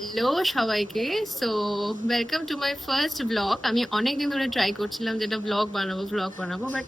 Hello সবাইকে। So welcome to my first blog. আমি অনেক দিন ধরে ট্রাই করছিলাম যেটা ব্লগ বানাবো বাট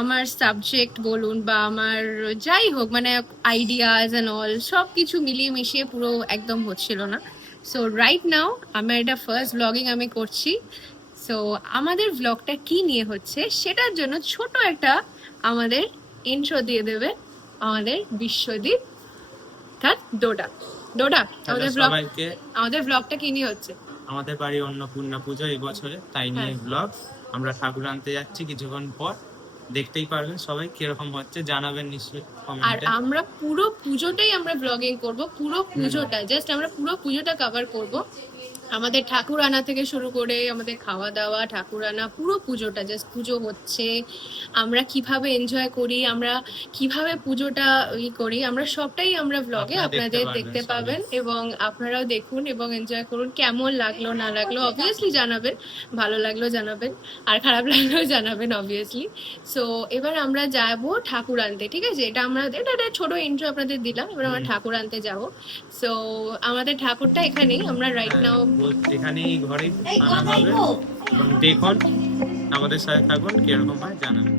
আমার সাবজেক্ট বলুন বা আমার যাই হোক মানে আইডিয়াজ অ্যান্ড অল সব কিছু মিলিয়ে মিশিয়ে পুরো একদম হচ্ছিল না। সো রাইট নাও আমার এটা ফার্স্ট ব্লগিং আমি করছি। সো আমাদের ব্লগটা কি নিয়ে হচ্ছে সেটার জন্য ছোট একটা আমাদের ইন্ট্রো দিয়ে দেবে আমাদের বিশ্বদীপ তার ডোডা। ডোডা, হ্যালো আমাদের ব্লগ সবাইকে। আমাদের ব্লগটা কি নিয়ে হচ্ছে? আমাদের বাড়ি অন্নপূর্ণা পুজো এই বছরে, তাই নিয়ে হ্যাঁ। ব্লগ। আমরা ঠাকুর আনতে যাচ্ছি কিছুক্ষণ পর, দেখতেই পারবেন সবাই কিরকম হচ্ছে, জানাবেন নিশ্চয়ই আর কমেন্টে। আমরা পুরো পুজোটাই আমরা ব্লগিং করব, পুরো পুজোটা জাস্ট আমরা পুরো পুজোটা কভার করব। আমাদের ঠাকুর আনা থেকে শুরু করে আমাদের খাওয়া দাওয়া, ঠাকুর আনা, পুরো পুজোটা জাস্ট পুজো হচ্ছে, আমরা কিভাবে এনজয় করি, আমরা কিভাবে পুজোটা করি, আমরা সবটাই আমরা ব্লগে আপনারা আপনাদের দেখতে দেখতে পারবেন পাবেন এবং আপনারাও দেখুন এবং এনজয় করুন। কেমন লাগলো না লাগলো অবভিয়াসলি জানাবেন, ভালো লাগলো জানাবেন আর খারাপ লাগলেও জানাবেন অবভিয়াসলি। সো এবার আমরা যাব ঠাকুর আনতে, ঠিক আছে? এটা আমরা এটা একটা ছোট ইন্ট্রো আপনাদের দিলাম, এবার আমরা ঠাকুর আনতে যাব। সো আমাদের ঠাকুরটা এখানেই, আমরা রাইট নাও এখানেই ঘরেই আনা হবে এবং দেখুন, আমাদের সাথে থাকুন, কিরকম হয় জানাবেন।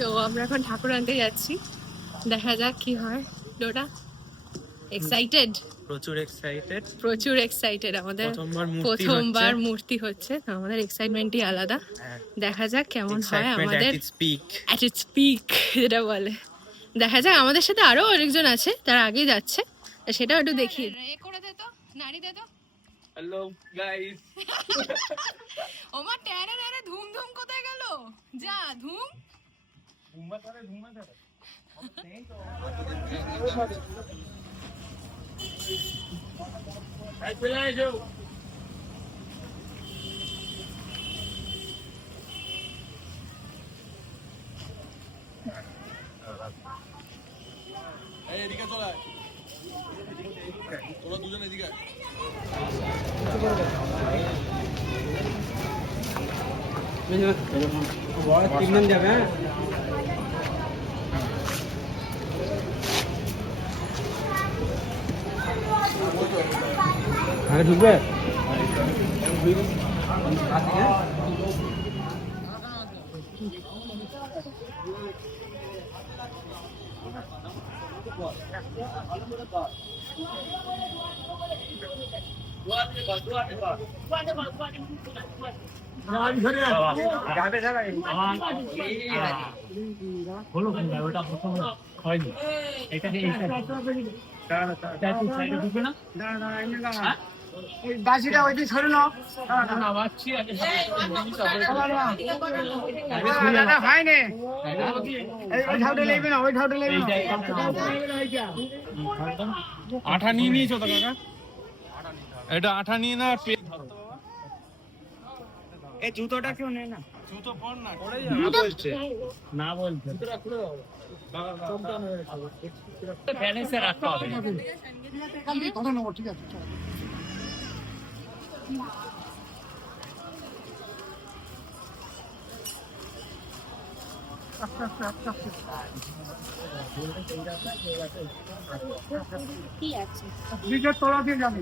সো আমরা এখন ঠাকুর আনতে যাচ্ছি, দেখা যাক কি হয়। ডোডা এক্সাইটেড? প্রচুর এক্সাইটেড, প্রচুর এক্সাইটেড। আমাদের প্রথমবার মূর্তি হচ্ছে, তো আমাদের এক্সাইটমেন্টই আলাদা। হ্যাঁ, দেখা যাক কেমন হয় excitement আমাদের at its peak। At its peak যেটা বলে। দেখা যাক, আমাদের সাথে আরো অনেকজন আছে তারা আগেই যাচ্ছে, সেটাও একটু দেখি। এ করে দে তো, নাড়ি দে তো। Hello guys. ওমা ট্যারে রে, ধুম ধুম কোথায় গেল? যা ধুম। এদিকে চলে আয়, তোরা দুজন এদিকে আয়। তিনজন যাবে। আগে ঢুকবে। বাসিটা ওই দিকে সরে নাও। দাদা হয়নি, ওই ঝাউটা লেবে না, ওই ঝাউটা লেবে না। আঠা নিয়ে নিয়েছো তো কাকা? এটা আঠা নিয়ে না। এই জুতোটা কেউ নেই না। জুতো পর না, বলছে না বলছে ব্যালেন্সে রাখতে হবে। কথা নেবো, ঠিক আছে। কি আছে? ব্রিজের তলা দিয়ে যাবে।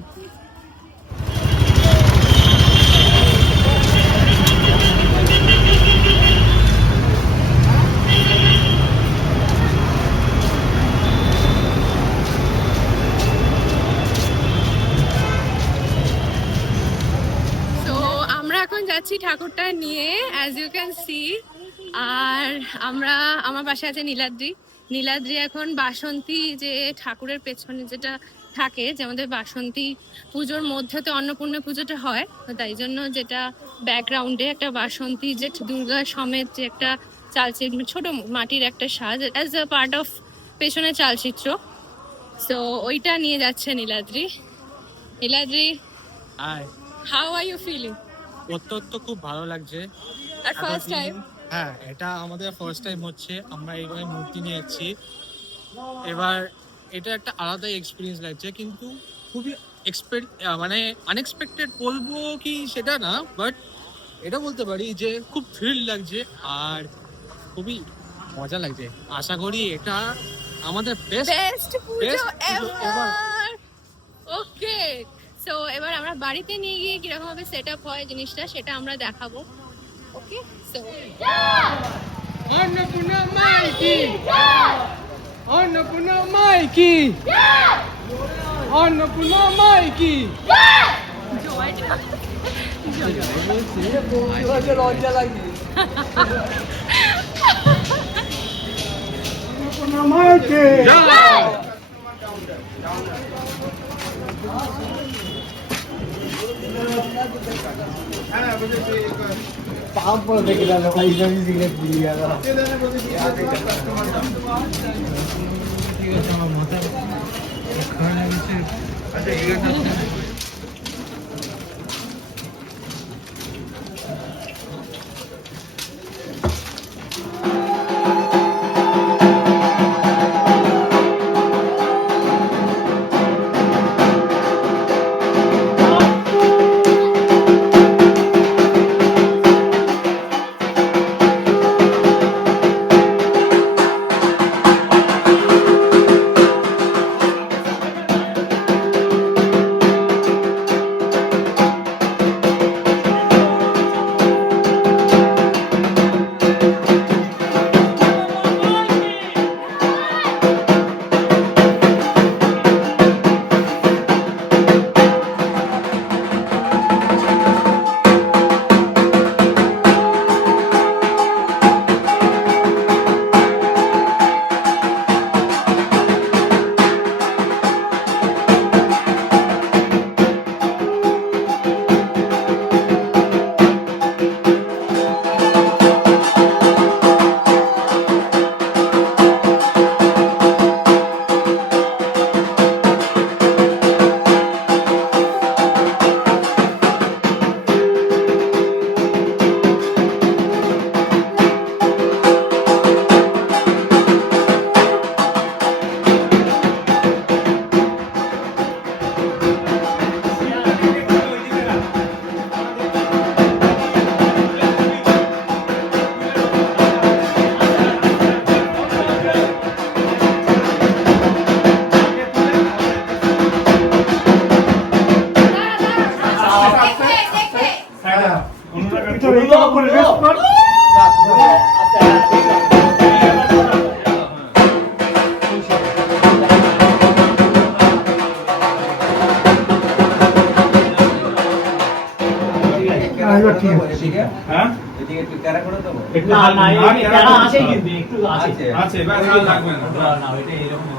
তো আমরা এখন যাচ্ছি ঠাকুরটা নিয়ে, অ্যাজ ইউ ক্যান সি। আর আমার পাশে আছে নীলাদ্রি। নীলাদ্রি এখন বাসন্তী, যে ঠাকুরের পেছনে যেটা থাকে, যে আমাদের বাসন্তী পুজোর মধ্যে তো অন্নপূর্ণা পুজোটা হয়, তো তাই জন্য যেটা ব্যাকগ্রাউন্ডে একটা বাসন্তী, যে দুর্গা সমেত যে একটা চালচিত্র, ছোট মাটির একটা সাজ, অ্যাজ আ পার্ট অফ পেছনে চালচিত্র। সো ওইটা নিয়ে যাচ্ছে Niladri. Niladri, how are you feeling? অত্যন্ত খুব ভালো লাগছে। আর ফার্স্ট টাইম? হ্যাঁ, এটা আমাদের ফার্স্ট টাইম হচ্ছে, আমরা এইভাবে মূর্তি নিয়ে এসেছি। এবার এটা একটা আলাদা এক্সপিরিয়েন্স লাগছে, কিন্তু খুবই মানে আনএক্সপেক্টেড বলবো কি সেটা না, বাট এটা বলতে পারি যে খুব থ্রিল লাগছে আর খুবই মজা লাগছে। আশা করি এটা আমাদের বেস্ট পুজো best পুজো এভার। ওকে, সো এবার আমরা বাড়িতে নিয়ে গিয়ে কিরকম ভাবে সেট আপ হয় জিনিসটা, সেটা আমরা দেখাবো। ওকে, সো অন্নপূর্ণা মাই কি, অন্নপূর্ণা মাই কি, অন্নপূর্ণা মাই কি। লজ্জা লাগে। অন্নপূর্ণা মাই কি। पाप बोल दे कि ना भाई जल्दी सिगरेट पी लिया था। ठीक है चलो माता खाने में से अच्छा ये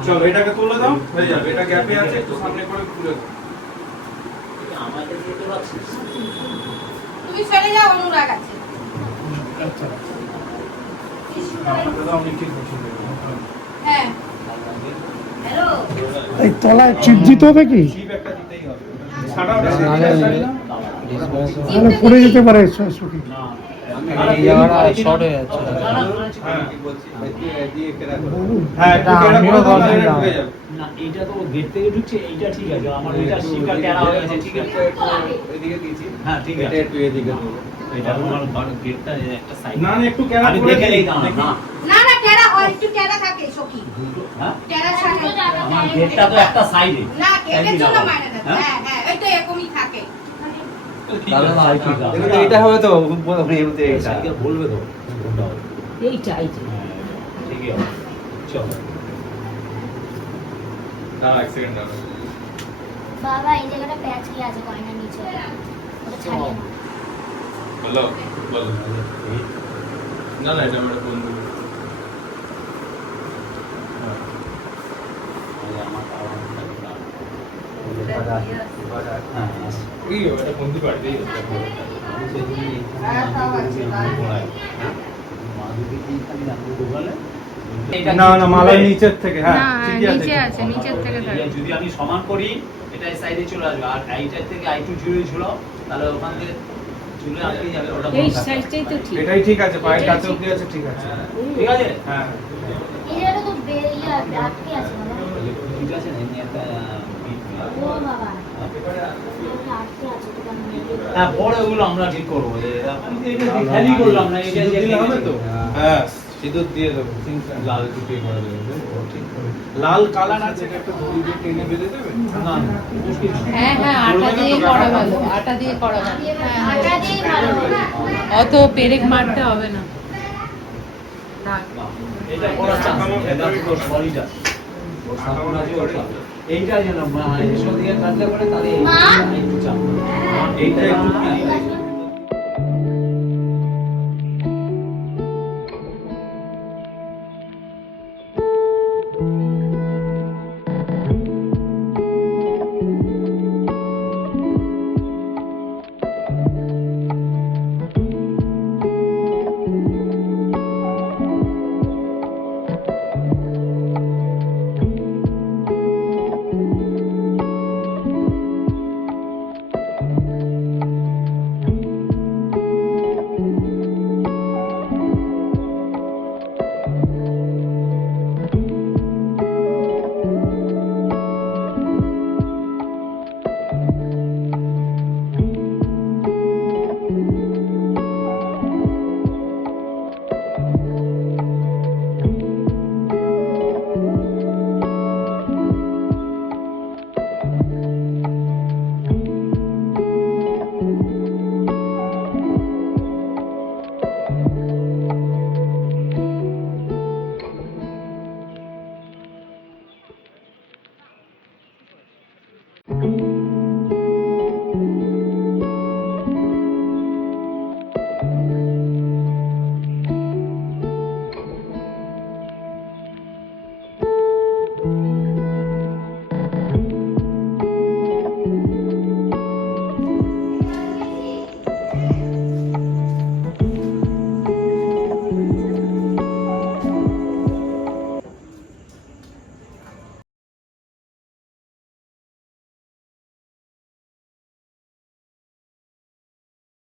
চলো এটাকে তুলে দাও, হয়ে যাবে। এটা গ্যাপে আছে, একটু সামনে করে খুলে দাও। তুমি চলে যাও, অনুরাগ আছে। হ্যাঁ, এই তলায় চিপ দিতে হবে কি? ছাড়া ওটা সেদিকে আসবে না। তাহলে পড়ে যেতে পারে শুকি। এই জায়গাটা শর্ট হয়ে যাচ্ছে। হ্যাঁ, একটু কেটে আমিও করে দাও, বলছিলাম। এটা ঢুকে যাবে। না এইটা তো গেট থেকে ঢুকছে, এইটা ঠিক আছে, আমার এটা শিপটা টেরা হয়ে গেছে, ঠিক আছে। এদিকে দিয়েছি। হ্যাঁ ঠিক এটা আছে। একটু এদিকে দেবো। এটা আমার গেটটা একটা সাইড না না একটু ক্যারা আমি করে দেখে দিই। এই দাঁড়ান না না না টেরা হয় একটু টেরা থাকে সখী হ্যাঁ টেরা থাকে আমার গেটটা তো একটা সাইডে না কেটের জন্য মাইনে দেয় হ্যাঁ হ্যাঁ এটা এরকমই থাকে ঠিক তাহলে আছে। সাইড ঠিক আছে এটা হবে তো এমনিতে এটা সাইকেল বলবে তো কোনটা হবে এইটা এইটা ঠিকই হবে চলো দাঁড়া এক সেকেন্ড দাঁড়া। বাবা এই জায়গাটা প্যাচ কি আছে কয়না নিচে ওটা ছাড়িয়ে না বলো না না এটা আমার বন্ধু এই এটা বন্ধু পার্টি না না মালার নিচের থেকে হ্যাঁ না ঠিকই আছে নিচে আছে নিচের থেকে থাকে। যদি আমি সমান করি এটা এই সাইডে চলে আসবে আর এইটার থেকে আই2 ঝুলে ঝুলাও তাহলে ওখান থেকে ঝুলে আটকে যাবে ওটা এই বন্ধ থাকবে। সাইজটাই তো ঠিক এটাই ঠিক আছে পায়ের কাছে অবধি আছে ঠিক আছে ঠিক আছে হ্যাঁ এই জায়গাটা তো ইয়ে আটকে আছে বাবা ঠিক আছে না এমনি একটা ও বাবা এটা আটকে আছে তো কেন হ্যাঁ পরে ওগুলো আমরা ঠিক করবো যে আমি তো এটা খালি করলাম না এটা সিঁদুর যে দিলে হবে তো হ্যাঁ সিঁদুর দিয়ে দেবো লাল টুপি করে দেবে ঠিক করে লাল কালার আছে এটা একটা দড়ি দিয়ে টেনে বেঁধে দেবে না মুশকিল না হ্যাঁ হ্যাঁ আটা দিয়ে করা ভালো আটা দিয়ে করা ভালো আটা দিয়ে ভালো অত পেরেক মারতে হবে না থাক এটা করার চান্স এটা পুরো সলিড আছে ওর সাপোর্ট আছে ওটা এইটা যেন এসব দিয়ে কাটলে পরে তাহলে মা? একটু চাপ এইটা একটু ঠিক আছে